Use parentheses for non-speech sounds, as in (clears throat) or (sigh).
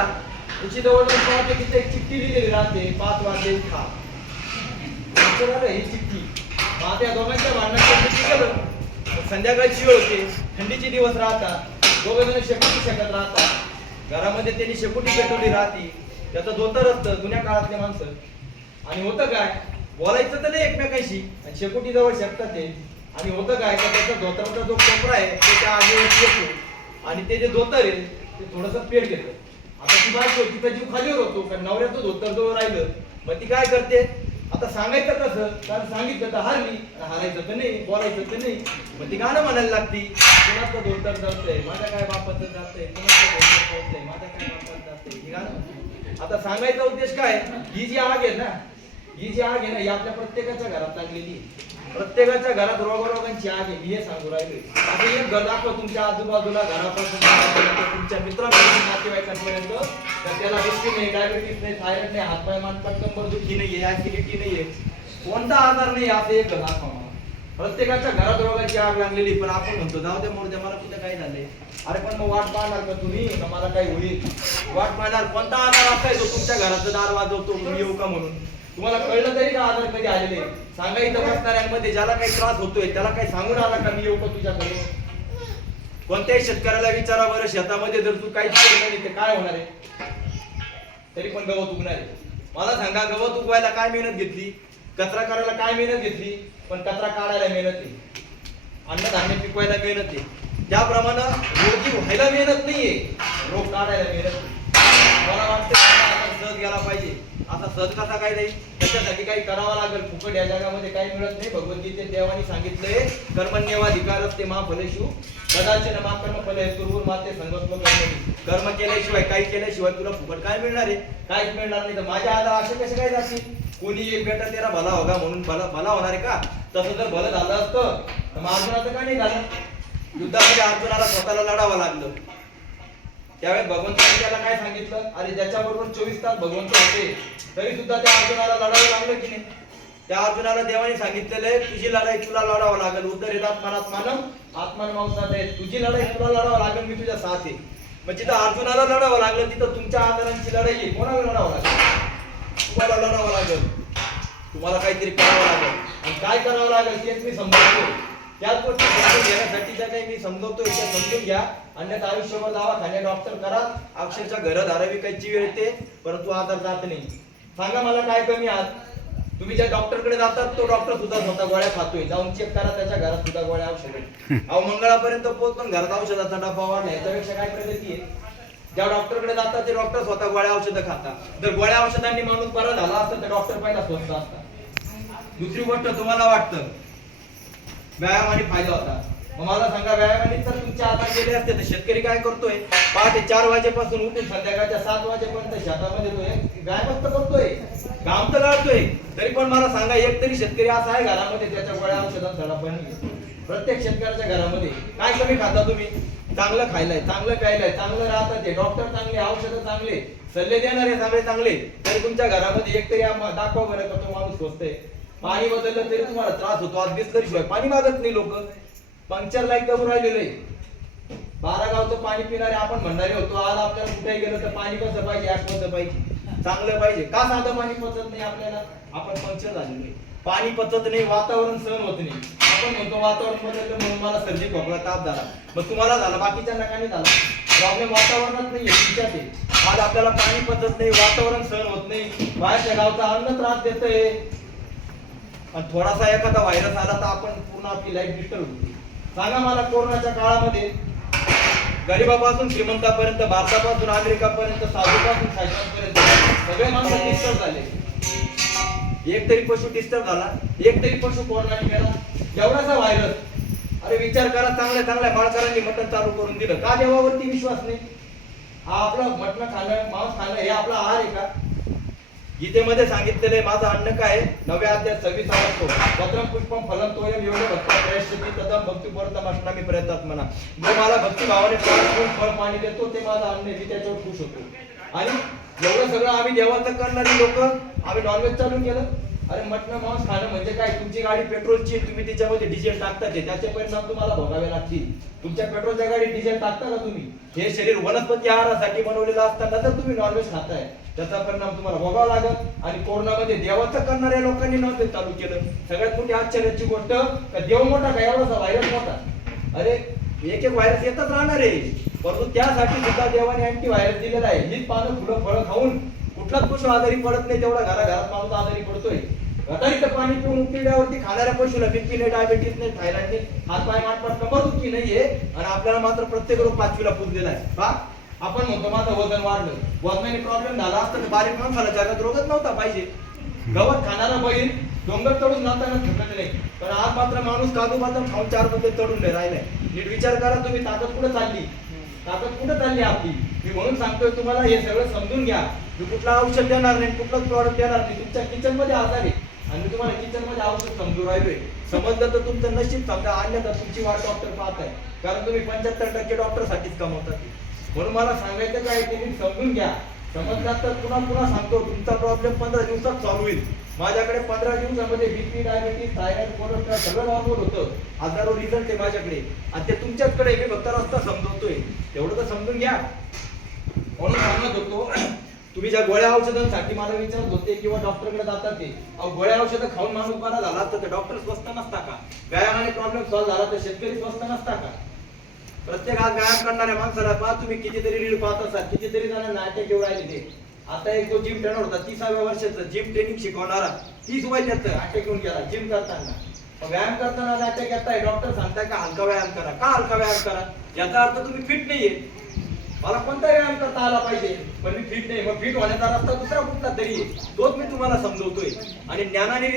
याची जवळजवळ पाहते की ते एक चिठ्ठी लिहिलेली राहते पाच वाजले खा. झालं ही चिठ्ठी. आता या दोघांच्या भांडणात केलं संध्याकाळची वेळ होते थंडीचे दिवस राहतात दोघं जण शेकोटी शकत राहतात. घरामध्ये त्यांनी शेकोटी पेटवली राहते. त्याचं धोतर असतं जुन्या काळातले माणसं. आणि होतं काय? बोलायचं तर नाही एकमेकांशी आणि शेकोटी जवळ शकतात ते. आणि होतं काय? का त्याचा धोतराचा जो कोपरा आहे तो त्या आगीवरती येतो. आणि ते जे धोतर आहे ते थोडस पेट घेतं. आता ती बायको तिचा जीव खालीवर होतो कारण नवऱ्याचं धोतर जवळ राहिलं. मग ती काय करते? आता सांगायचं कसं? कारण सांगितलं तर हारली हारायचं तर नाही बोलायचं तर नाही. मग ती गाणं म्हणायला लागती कोणाचं धोतर जातंय? माझ्या काय बापाचं जातंय? कोणाचं धोतर जातंय माझ्या काय बापाचं जातंय? हे गाणं. आता सांगायचा उद्देश काय? ही जी आग आहे ना ही जी आग आहे ना ही आपल्या प्रत्येकाच्या घरात लागलेली आहे. प्रत्येकाच्या घरात रोगारोगांची आग आहे मी हे सांगू राहिले आता एक घर दाखवा तुमच्या आजूबाजूला घरापासून तुमच्या मित्रांपर्यंत नातेवाईकांपर्यंत. तर त्याला हिस्ट्री नाही डायबिटीस नाही थायरॉइड नाही हातपाय मानपाट कंबर दुखी नाहीये ऍसिडिटी आहे कोणता आजार नाही असं एक घर दाखवा मला प्रत्येकाच्या घरात रोगाची आग लागलेली पण आपण म्हणतो जाऊ दे मोर मला कुठे काय झालंय? अरे पण मग वाट पाहणार का तुम्ही? का मला काही होईल? वाट पाहणार कोणता आजार असा आहे तुमच्या घराचं दार वाजवतो येऊ का म्हणून? तुम्हाला कळलं तरी का आजार कधी आलेले. सांगा इथं बसणाऱ्यांमध्ये ज्याला काही त्रास होतोय त्याला काही सांगून आला का मी येऊ का तुझ्याकडे? कोणत्याही शेतकऱ्याला विचारा बरं शेतामध्ये जर तू काहीच केलं नाही तर काय होणार आहे? तरी पण गवत उगणार आहे. मला सांगा गवत उगवायला काय मेहनत घेतली? कचरा करायला काय मेहनत घेतली? पण कचरा काढायला मेहनत आहे अन्नधान्य पिकवायला मेहनत आहे त्याप्रमाणे रोगी व्हायला मेहनत नाहीये. रोग काढायला मेहनत आहे. मला वाटतं सहज गेला पाहिजे. आता सहज कसा काय नाही त्याच्यासाठी काही करावं लागेल. फुकट या जगामध्ये काही मिळत नाही. भगवद्गीते देवाने सांगितलंय कर्मण्यवाधिकार ते मा फलेशू कदाचित मा कर्म फले तुरवून माते संगत्व कर्म कर्म केल्याशिवाय काही केल्याशिवाय तुला फुकट काय मिळणार आहे? काहीच मिळणार नाही. तर माझ्या आधार असे कसे काय जातील? कोणी एक बेटा तेरा भला होगा म्हणून भला भला होणार आहे का? तसं जर भलं झालं असतं तर मग अर्जुनाचं का नाही झालं? युद्धामध्ये अर्जुनाला स्वतःला लढावं लागलं. त्यावेळेस भगवंताने त्याला काय सांगितलं? अरे ज्याच्याबरोबर चोवीस तास भगवंत होते तरी सुद्धा त्या अर्जुनाला लढावं लागलं की नाही? त्या अर्जुनाला देवाने सांगितलेलं आहे तुझी लढाई तुला लढावं लागेल. उद्धर येतात मनात मानव आत्मान आहे तुझी लढाई तुला लढावं लागेल मी तुझ्या साथ आहे. मग जिथं अर्जुनाला लढावं लागलं तिथं तुमच्या आदरांची लढाई आहे. कोणाला लढावं लागेल? तुम्हाला लढावं लागेल. तुम्हाला काहीतरी करावं लागेल. आणि काय करावं लागेल तेच मी समजतो. त्याच गोष्टी समजून घेण्यासाठी ज्या काही मी समजवतो त्या समजून घ्या. अन्यथा आयुष्यभर दवाखाने डॉक्टर करा. अक्षरशः घर धारावी कायची वेळ येते. परंतु आजार जात नाही. सांगा मला काय कमी आहात? तुम्ही ज्या डॉक्टरकडे जातात तो डॉक्टर सुद्धा स्वतः गोळ्या खातोय. जाऊन चेक करा त्याच्या घरात सुद्धा गोळ्या औषध. अहो मंगळापर्यंत पोहोच पण घरात औषधाचा डबा वाढला. याच्यापेक्षा काय प्रगती आहे? ज्या डॉक्टरकडे जातात ते डॉक्टर स्वतः गोळ्या औषधं खातात. जर गोळ्या औषधांनी माणूस बरा झाला असता तर डॉक्टर पहिला स्वस्त असता. दुसरी गोष्ट तुम्हाला वाटतं. व्यायाम आणि फायदा होता. मग मला सांगा व्यायामाने तर तुमच्या हातात गेले असते तर शेतकरी काय करतोय? पहाटे चार वाजेपासून उठून संध्याकाळच्या सात वाजेपर्यंत शेतामध्ये तो एक व्यायामच तर करतोय. काम तर काढतोय तरी पण मला सांगा एक तरी शेतकरी असा आहे घरामध्ये त्याच्या गोळ्या औषधात पण प्रत्येक शेतकऱ्याच्या घरामध्ये काय कमी खाता तुम्ही? चांगलं खायलाय चांगलं प्यायलाय चांगलं राहतात ते. डॉक्टर चांगले औषधं चांगले सल्ले देणारे चांगले चांगले. तरी तुमच्या घरामध्ये एक तरी आम्हा- दाखवा बरं का तो माणूस स्वस्त आहे. पाणी बदललं तरी तुम्हाला त्रास होतो. आज बिस्लरी शिवाय पाणी मागत नाही लोक. पंक्चर लाईक करून राहिलेलं आहे. बारा गावचं पाणी पिणारे आपण म्हणणारे होतो. आज आपल्याला कुठेही गेलं तर पाणी कसं पाहिजे कसं पाहिजे? चांगलं पाहिजे. का साधं पाणी पचत नाही आपल्याला? आपण पंक्चर झालेलो आहे. पाणी पचत नाही वातावरण सहन होत नाही. आपण म्हणतो वातावरण बदललं म्हणून मला सर्दी खोकला ताप झाला. मग तुम्हाला झाला बाकीच्या नकाने झाला. प्रॉब्लेम वातावरणात नाही तुमच्यात आहे. आज आपल्याला पाणी पचत नाही वातावरण सहन होत नाही. बाहेरच्या गावचा अन्न त्रास देतोय. थोडासा एखादा व्हायरस आला तर आपण पूर्ण आपली लाईफ डिस्टर्ब होती. सांगा मला कोरोनाच्या काळामध्ये गरीबापासून श्रीमंतापर्यंत भारतापासून अमेरिकापर्यंत साधूपासून सगळे माणसं डिस्टर्ब झाले. एक तरी पशु डिस्टर्ब झाला. एक तरी पशु कोरोनाने गेला. एवढासा व्हायरस अरे विचार करा चांगल्या चांगल्या बाळकरांनी मटण चालू करून दिलं. का देवावरती विश्वास नाही? हा आपलं मटण खाणं मांस खाणं हे आपला आहार आहे का? गीतेमध्ये सांगितलेले आहे माझं अन्न काय आहे? नव्या अध्याय सव्वीस आवडतो पत्रम पुष्पम फलम तोयम एवढे भक्त प्रयशती तदम भक्ती परतम असणार प्रयत्नात म्हणा जो मला भक्ती भावाने फळ पाणी देतो ते माझं अन्न आहे, मी त्याच्यावर खुश होतो. आणि एवढं सगळं आम्ही देवाचं करणारी लोक आम्ही नॉनव्हेज चालू केलं. अरे मटण मांस खाणं म्हणजे काय? तुमची गाडी पेट्रोलची तुम्ही त्याच्यामध्ये डिझेल टाकता त्याचे परिणाम तुम्हाला भोगावे लागतील. तुमच्या पेट्रोलच्या गाडी डिझेल टाकता का तुम्ही? हे शरीर वनस्पती आहारासाठी बनवलेलं असताना तर तुम्ही नॉनव्हेज खाताय त्याचा परिणाम तुम्हाला भोगावा लागत आणि कोरोनामध्ये देवाचं करणाऱ्या लोकांनी नव्हते चालू केलं. सगळ्यात मोठी आश्चर्याची गोष्ट का देव मोठा का एवढासा व्हायरस मोठा? अरे एक एक व्हायरस येतच राहणार आहे. परंतु त्यासाठी सुद्धा देवाने अँटी व्हायरस दिलेला आहे. हीच पानं फुलं फळं खाऊन. कुठलाच पशु आजारी पडत नाही तेवढा घराघरात माणूस आजारी पडतोय. गटारीचं पाणी पिऊन पिढ्यावरती खाणाऱ्या पशुला बीपी नाही डायबिटीस नाही थायरॉइड नाही हात पाय माटपाट कमर दुखी नाहीये. आणि आपल्याला मात्र प्रत्येक रोग पाचवीला पुजलेला आहे. बा आपण म्हणतो माझं वजन वाढलं. वजनाने प्रॉब्लेम झाला असता तर बारीक माणसाला जगात रोगच नव्हता पाहिजे. गवत खाणारा बैल डोंगर चढून जाताना थकत नाही. पण आज मात्र माणूस काजू बदाम खाऊन चारमध्ये चढून नाही राहिलाय. नीट विचार करा तुम्ही ताकद कुठे चालली? ताकद कुठे चालली आपली? मी म्हणून सांगतोय तुम्हाला हे सगळं समजून घ्या. मी कुठला औषध देणार नाही कुठलाच प्रॉडक्ट देणार नाही. तुमच्या किचनमध्ये आजार आहे. आणि मी तुम्हाला किचनमध्ये औषध समजून राहिलोय. समजलं तर तुमचं नशीब समजा अन्यथा तुमची वाट डॉक्टर पाहत आहे कारण तुम्ही पंच्याहत्तर टक्के डॉक्टर साठीच कमवतात. म्हणून मला सांगायचं काय ते नीट समजून घ्या. समजलात तर पुन्हा पुन्हा सांगतो. तुमचा प्रॉब्लेम पंधरा दिवसात सॉल्व्ह होईल. माझ्याकडे पंधरा दिवसामध्ये बीपी डायबिटीस थायरॉइड कोलेस्ट्रॉल सगळं नॉर्मल होतं. हजारो रिझल्ट आहे माझ्याकडे. आणि ते तुमच्याचकडे मी फक्त रस्ता समजवतोय. तेवढं तर समजून घ्या. म्हणून सांगत होतो (clears throat) तुम्ही ज्या गोळ्या औषधांसाठी मला विचारत होते किंवा डॉक्टरकडे जातात ते अहो गोळ्या औषधं खाऊन माणूस बरा झाला तर डॉक्टर स्वस्त नसता का? व्यायामाने प्रॉब्लेम सॉल्व्ह झाला तर शेतकरी स्वस्त नसता का? प्रत्येक आज व्यायाम करणाऱ्या माणसाला पहा तुम्ही कितीतरी रील पाहत असाल कितीतरी जण नाट्य येऊ राहिले ते. आता एक तो जिम ट्रेनर होता तिसाव्या वर्षाचा जिम ट्रेनिंग शिकवणारा तीस वयाचं अटॅक येऊन गेला जिम करताना. व्यायाम करताना अटॅक येत आहे डॉक्टर सांगताय का हलका व्यायाम करा का हलका व्यायाम करा? याचा अर्थ तुम्ही फिट नाहीये. मला कोणता व्यायाम करता आला पाहिजे? पण मी फिट नाही. मग फिट होण्याचा रस्ता दुसरा कुठला तरी तोच मी तुम्हाला समजवतोय. आणि ज्ञानाने